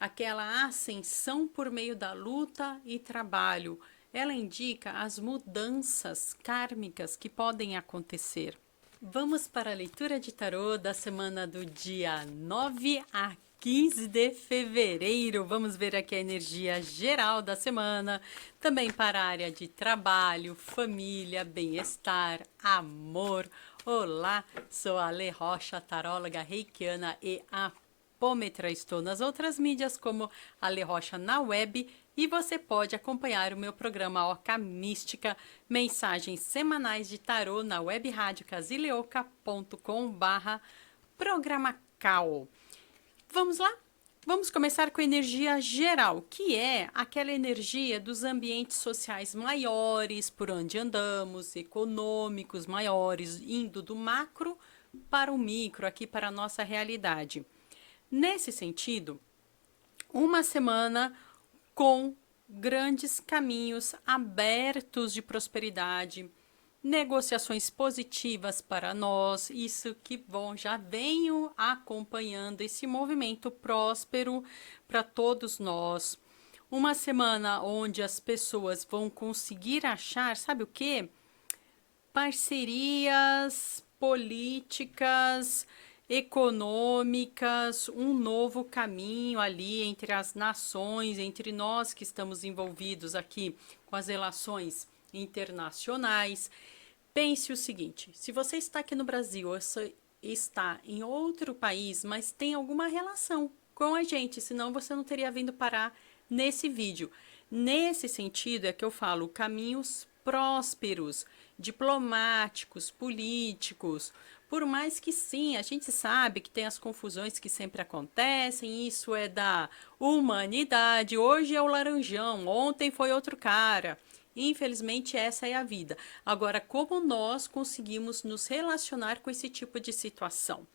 aquela ascensão por meio da luta e trabalho. Ela indica as mudanças kármicas que podem acontecer. Vamos para a leitura de tarô da semana do dia 9 a 15 de fevereiro. Vamos ver aqui a energia geral da semana, também para a área de trabalho, família, bem-estar, amor. Olá, sou a Ale Rocha, taróloga reikiana e apômetra. Estou nas outras mídias como Ale Rocha na web e você pode acompanhar o meu programa Oca Mística, mensagens semanais de tarô na web rádio casileoca.com/programa Cal. Vamos lá? Vamos começar com a energia geral, que é aquela energia dos ambientes sociais maiores, por onde andamos, econômicos maiores, indo do macro para o micro, aqui para a nossa realidade. Nesse sentido, uma semana com grandes caminhos abertos de prosperidade, negociações positivas para nós, isso que bom, já venho acompanhando esse movimento próspero para todos nós. Uma semana onde as pessoas vão conseguir achar, sabe o quê? Parcerias políticas, econômicas, um novo caminho ali entre as nações, entre nós que estamos envolvidos aqui com as relações internacionais. Pense o seguinte: se você está aqui no Brasil ou está em outro país, mas tem alguma relação com a gente, senão você não teria vindo parar nesse vídeo. Nesse sentido é que eu falo caminhos prósperos, diplomáticos, políticos. Por mais que sim, a gente sabe que tem as confusões que sempre acontecem, isso é da humanidade. Hoje é o Laranjão, ontem foi outro cara. Infelizmente, essa é a vida. Agora, como nós conseguimos nos relacionar com esse tipo de situação?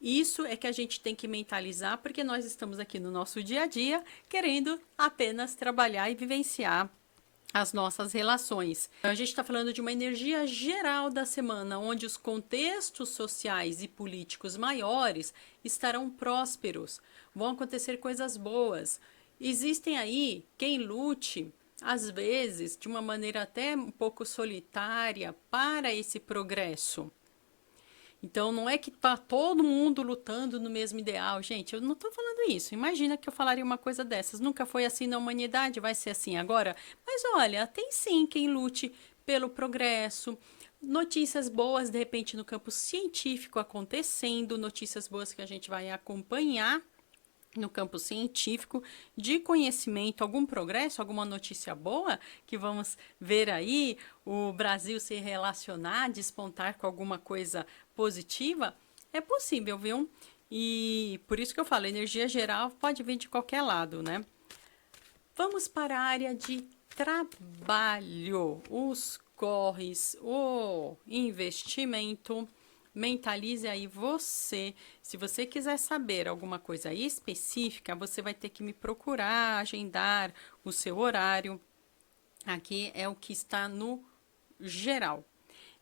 Isso é que a gente tem que mentalizar, porque nós estamos aqui no nosso dia a dia querendo apenas trabalhar e vivenciar as nossas relações. A gente está falando de uma energia geral da semana, onde os contextos sociais e políticos maiores estarão prósperos, vão acontecer coisas boas. Existem aí quem lute, às vezes, de uma maneira até um pouco solitária, para esse progresso. Então, não é que tá todo mundo lutando no mesmo ideal. Gente, eu não tô falando isso. Imagina que eu falaria uma coisa dessas. Nunca foi assim na humanidade, vai ser assim agora? Mas olha, tem sim quem lute pelo progresso. Notícias boas, de repente, no campo científico acontecendo, notícias boas que a gente vai acompanhar no campo científico, de conhecimento, algum progresso, alguma notícia boa que vamos ver aí, o Brasil se relacionar, despontar com alguma coisa positiva, é possível, viu? E por isso que eu falo, energia geral pode vir de qualquer lado, né? Vamos para a área de trabalho, os corres, o investimento. Mentalize aí você. Se você quiser saber alguma coisa específica, você vai ter que me procurar, agendar o seu horário. Aqui é o que está no geral.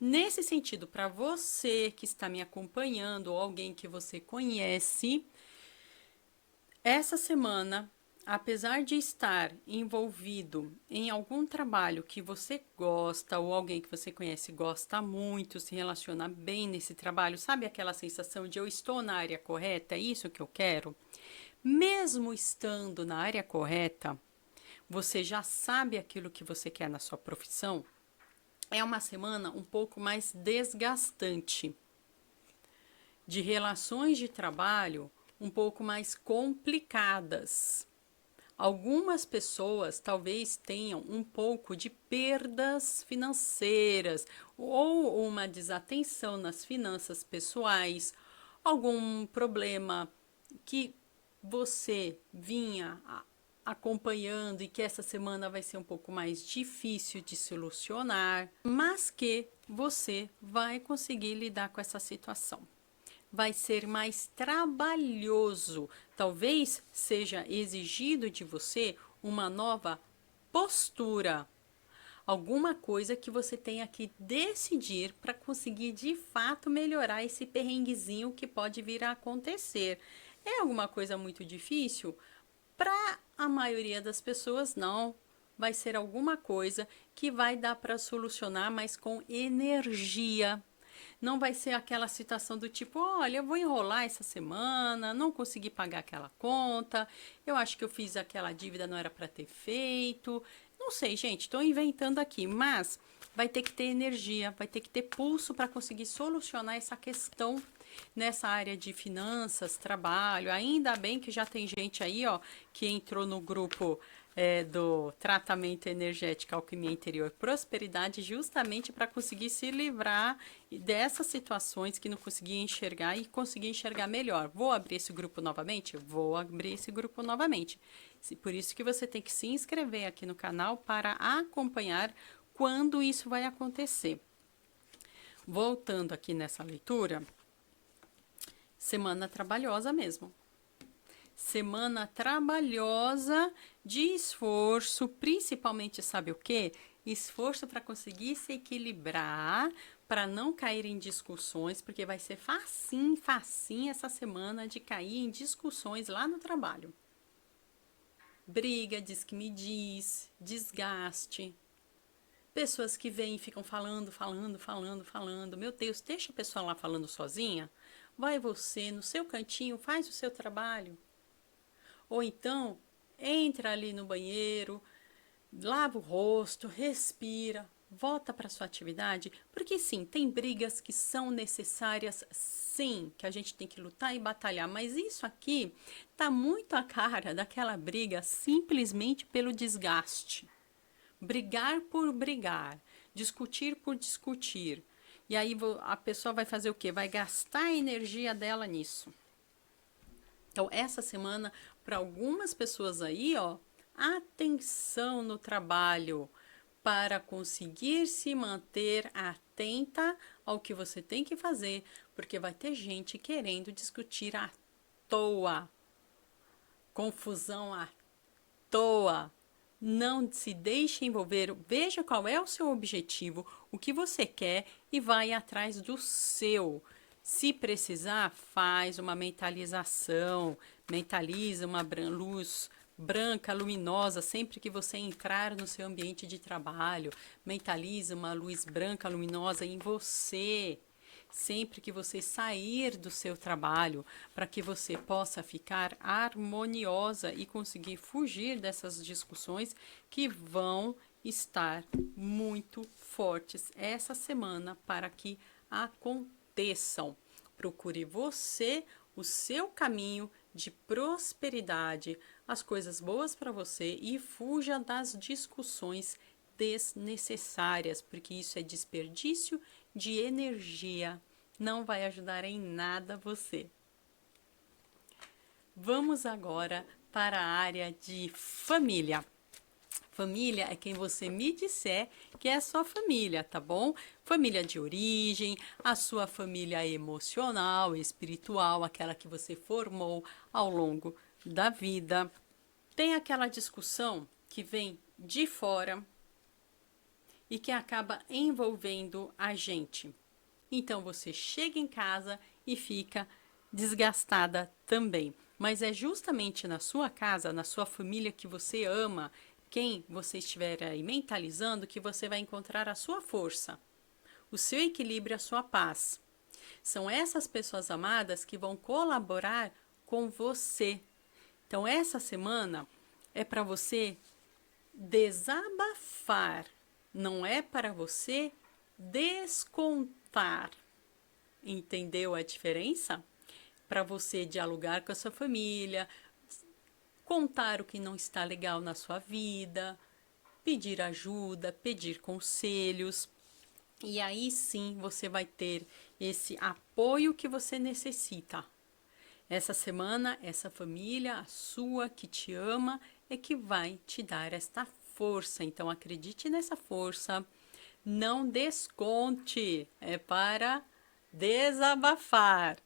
Nesse sentido, para você que está me acompanhando ou alguém que você conhece, essa semana, apesar de estar envolvido em algum trabalho que você gosta ou alguém que você conhece gosta muito, se relaciona bem nesse trabalho, sabe aquela sensação de eu estou na área correta, é isso que eu quero? Mesmo estando na área correta, você já sabe aquilo que você quer na sua profissão? É uma semana um pouco mais desgastante, de relações de trabalho um pouco mais complicadas. Algumas pessoas talvez tenham um pouco de perdas financeiras ou uma desatenção nas finanças pessoais, algum problema que você vinha acompanhando e que essa semana vai ser um pouco mais difícil de solucionar, mas que você vai conseguir lidar com essa situação. Vai ser mais trabalhoso. Talvez seja exigido de você uma nova postura, alguma coisa que você tenha que decidir para conseguir de fato melhorar esse perrenguezinho que pode vir a acontecer. É alguma coisa muito difícil? Para a maioria das pessoas, não. Vai ser alguma coisa que vai dar para solucionar, mas com energia. Não vai ser aquela situação do tipo, olha, eu vou enrolar essa semana, não consegui pagar aquela conta, eu acho que eu fiz aquela dívida, não era para ter feito. Não sei, gente, estou inventando aqui, mas vai ter que ter energia, vai ter que ter pulso para conseguir solucionar essa questão nessa área de finanças, trabalho. Ainda bem que já tem gente aí, ó, que entrou no grupo do tratamento energético Alquimia Interior Prosperidade, justamente para conseguir se livrar dessas situações que não conseguia enxergar e conseguir enxergar melhor. Vou abrir esse grupo novamente? Vou abrir esse grupo novamente. Por isso que você tem que se inscrever aqui no canal para acompanhar quando isso vai acontecer. Voltando aqui nessa leitura, semana trabalhosa mesmo. Semana trabalhosa de esforço, principalmente, sabe o quê? Esforço para conseguir se equilibrar, para não cair em discussões, porque vai ser facinho, facinho essa semana de cair em discussões lá no trabalho. Briga, diz que me diz, desgaste. Pessoas que vêm e ficam falando. Meu Deus, deixa a pessoa lá falando sozinha. Vai você no seu cantinho, faz o seu trabalho. Ou então, entra ali no banheiro, lava o rosto, respira, volta para sua atividade, porque sim, tem brigas que são necessárias, sim, que a gente tem que lutar e batalhar, mas isso aqui tá muito a cara daquela briga simplesmente pelo desgaste. Brigar por brigar, discutir por discutir. E aí a pessoa vai fazer o quê? Vai gastar a energia dela nisso. Então, essa semana, para algumas pessoas aí, ó, atenção no trabalho para conseguir se manter atenta ao que você tem que fazer, porque vai ter gente querendo discutir à toa, confusão à toa. Não se deixe envolver, veja qual é o seu objetivo, o que você quer e vai atrás do seu. Se precisar, faz uma mentalização, mentaliza uma luz branca, luminosa, sempre que você entrar no seu ambiente de trabalho, mentaliza uma luz branca, luminosa em você. Sempre que você sair do seu trabalho, para que você possa ficar harmoniosa e conseguir fugir dessas discussões que vão estar muito fortes essa semana para que aconteçam. Procure você o seu caminho de prosperidade, as coisas boas para você e fuja das discussões desnecessárias, porque isso é desperdício de energia, não vai ajudar em nada você. Vamos agora para a área de família. Família é quem você me disser que é a sua família, tá bom? Família de origem, a sua família emocional, espiritual, aquela que você formou ao longo da vida. Tem aquela discussão que vem de fora e que acaba envolvendo a gente. Então você chega em casa e fica desgastada também. Mas é justamente na sua casa, na sua família que você ama, quem você estiver aí mentalizando, que você vai encontrar a sua força, o seu equilíbrio, a sua paz. São essas pessoas amadas que vão colaborar com você. Então essa semana é para você desabafar, não é para você descontar. Entendeu a diferença? Para você dialogar com a sua família, contar o que não está legal na sua vida, pedir ajuda, pedir conselhos. E aí sim você vai ter esse apoio que você necessita. Essa semana, essa família, a sua que te ama, é que vai te dar esta força. Então acredite nessa força. Não desconte, é para desabafar.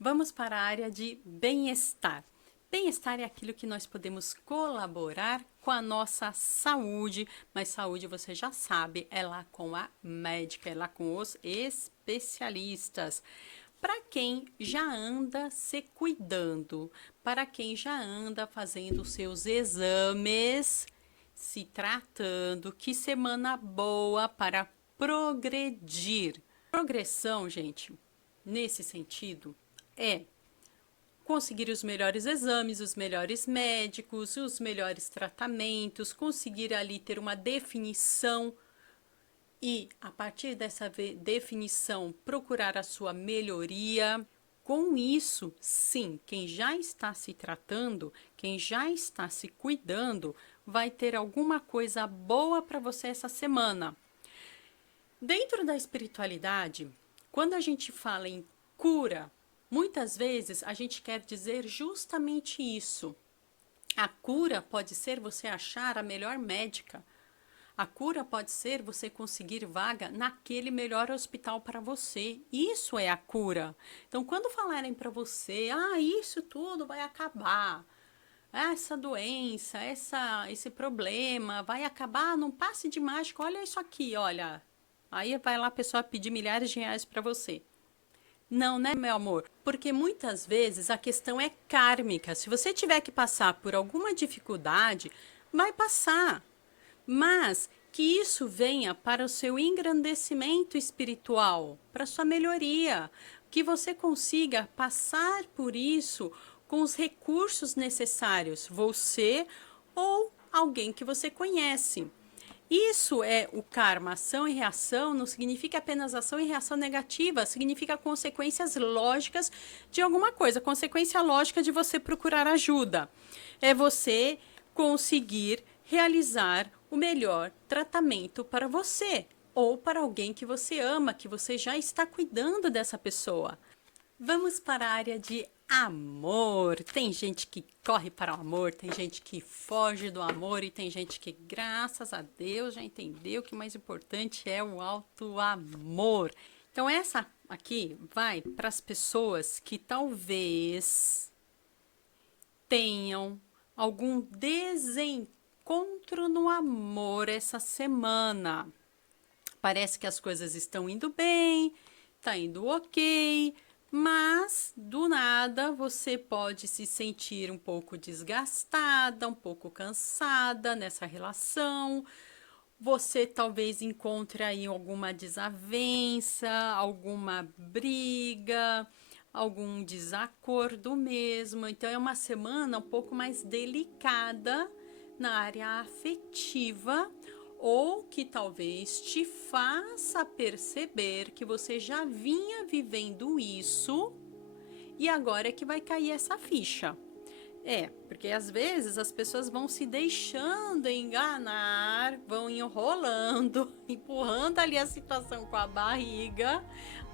Vamos para a área de bem-estar. Bem-estar é aquilo que nós podemos colaborar com a nossa saúde, mas saúde você já sabe, é lá com a médica, é lá com os especialistas. para quem já anda se cuidando, para quem já anda fazendo seus exames, se tratando, que semana boa para progredir. Progressão, gente, nesse sentido, é conseguir os melhores exames, os melhores médicos, os melhores tratamentos, conseguir ali ter uma definição e, a partir dessa definição, procurar a sua melhoria. Com isso, sim, quem já está se tratando, quem já está se cuidando, vai ter alguma coisa boa para você essa semana. Dentro da espiritualidade, quando a gente fala em cura, muitas vezes a gente quer dizer justamente isso. A cura pode ser você achar a melhor médica. A cura pode ser você conseguir vaga naquele melhor hospital para você. Isso é a cura. Então, quando falarem para você, isso tudo vai acabar, essa doença, esse problema vai acabar num passe de mágica, olha isso aqui, olha. Aí vai lá a pessoa pedir milhares de reais para você. Não, né, meu amor? Porque muitas vezes a questão é kármica. Se você tiver que passar por alguma dificuldade, vai passar. Mas que isso venha para o seu engrandecimento espiritual, para a sua melhoria, que você consiga passar por isso com os recursos necessários, você ou alguém que você conhece. Isso é o karma, ação e reação, não significa apenas ação e reação negativa, significa consequências lógicas de alguma coisa, consequência lógica de você procurar ajuda. É você conseguir realizar o melhor tratamento para você ou para alguém que você ama, que você já está cuidando dessa pessoa. Vamos para a área de amor. Tem gente que corre para o amor, tem gente que foge do amor e tem gente que, graças a Deus, já entendeu que o mais importante é o alto amor. Então, essa aqui vai para as pessoas que talvez tenham algum desencontro no amor essa semana. Parece que as coisas estão indo bem, tá indo ok, mas do nada você pode se sentir um pouco desgastada, um pouco cansada nessa relação. Você talvez encontre aí alguma desavença, alguma briga, algum desacordo mesmo. Então é uma semana um pouco mais delicada na área afetiva, ou que talvez te faça perceber que você já vinha vivendo isso e agora é que vai cair essa ficha. Porque às vezes as pessoas vão se deixando enganar, vão enrolando, empurrando ali a situação com a barriga,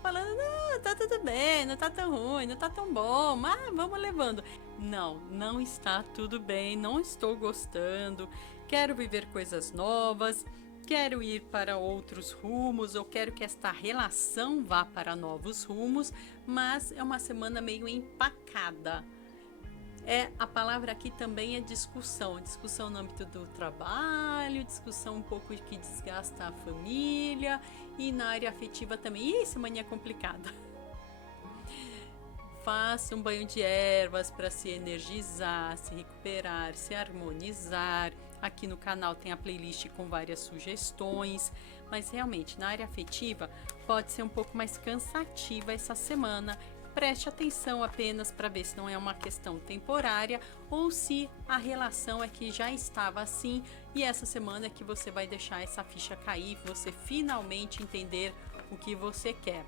falando, não, tá tudo bem, não tá tão ruim, não tá tão bom, mas vamos levando. Não, não está tudo bem, não estou gostando, quero viver coisas novas, quero ir para outros rumos, ou quero que esta relação vá para novos rumos, mas é uma semana meio empacada. A palavra aqui também é discussão no âmbito do trabalho, discussão um pouco que desgasta a família e na área afetiva também. Ih, semana é complicada. Faça um banho de ervas para se energizar, se recuperar, se harmonizar. Aqui no canal tem a playlist com várias sugestões, mas realmente na área afetiva pode ser um pouco mais cansativa essa semana. Preste atenção apenas para ver se não é uma questão temporária ou se a relação é que já estava assim e essa semana é que você vai deixar essa ficha cair, você finalmente entender o que você quer.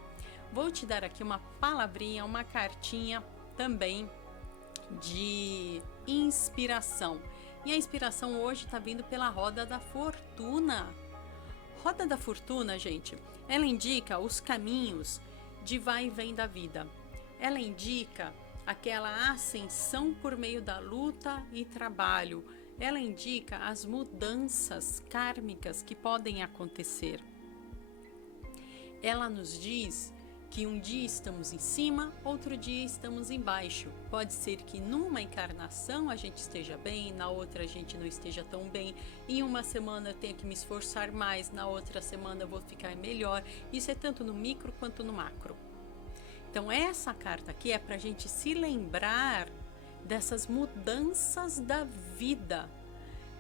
Vou te dar aqui uma palavrinha, uma cartinha também de inspiração. E a inspiração hoje está vindo pela Roda da Fortuna. Roda da Fortuna, gente, ela indica os caminhos de vai e vem da vida. Ela indica aquela ascensão por meio da luta e trabalho. Ela indica as mudanças kármicas que podem acontecer. Ela nos diz que um dia estamos em cima, outro dia estamos embaixo. Pode ser que numa encarnação a gente esteja bem, na outra a gente não esteja tão bem. Em uma semana eu tenho que me esforçar mais, na outra semana eu vou ficar melhor. Isso é tanto no micro quanto no macro. Então, essa carta aqui é para a gente se lembrar dessas mudanças da vida,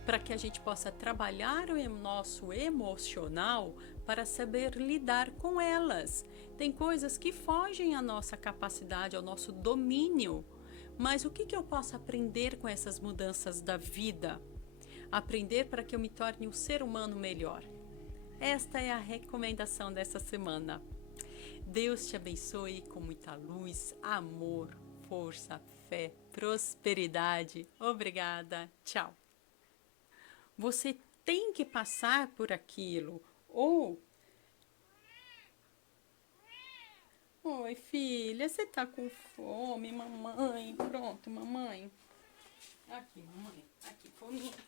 para que a gente possa trabalhar o nosso emocional para saber lidar com elas. Tem coisas que fogem à nossa capacidade, ao nosso domínio, mas o que eu posso aprender com essas mudanças da vida? Aprender para que eu me torne um ser humano melhor. Esta é a recomendação dessa semana. Deus te abençoe com muita luz, amor, força, fé, prosperidade. Obrigada. Tchau. Você tem que passar por aquilo. Oi, filha, você tá com fome, mamãe? Pronto, mamãe. Aqui, mamãe. Aqui,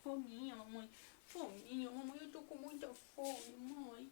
fominha, mamãe. Fominha, mamãe, eu tô com muita fome, mãe.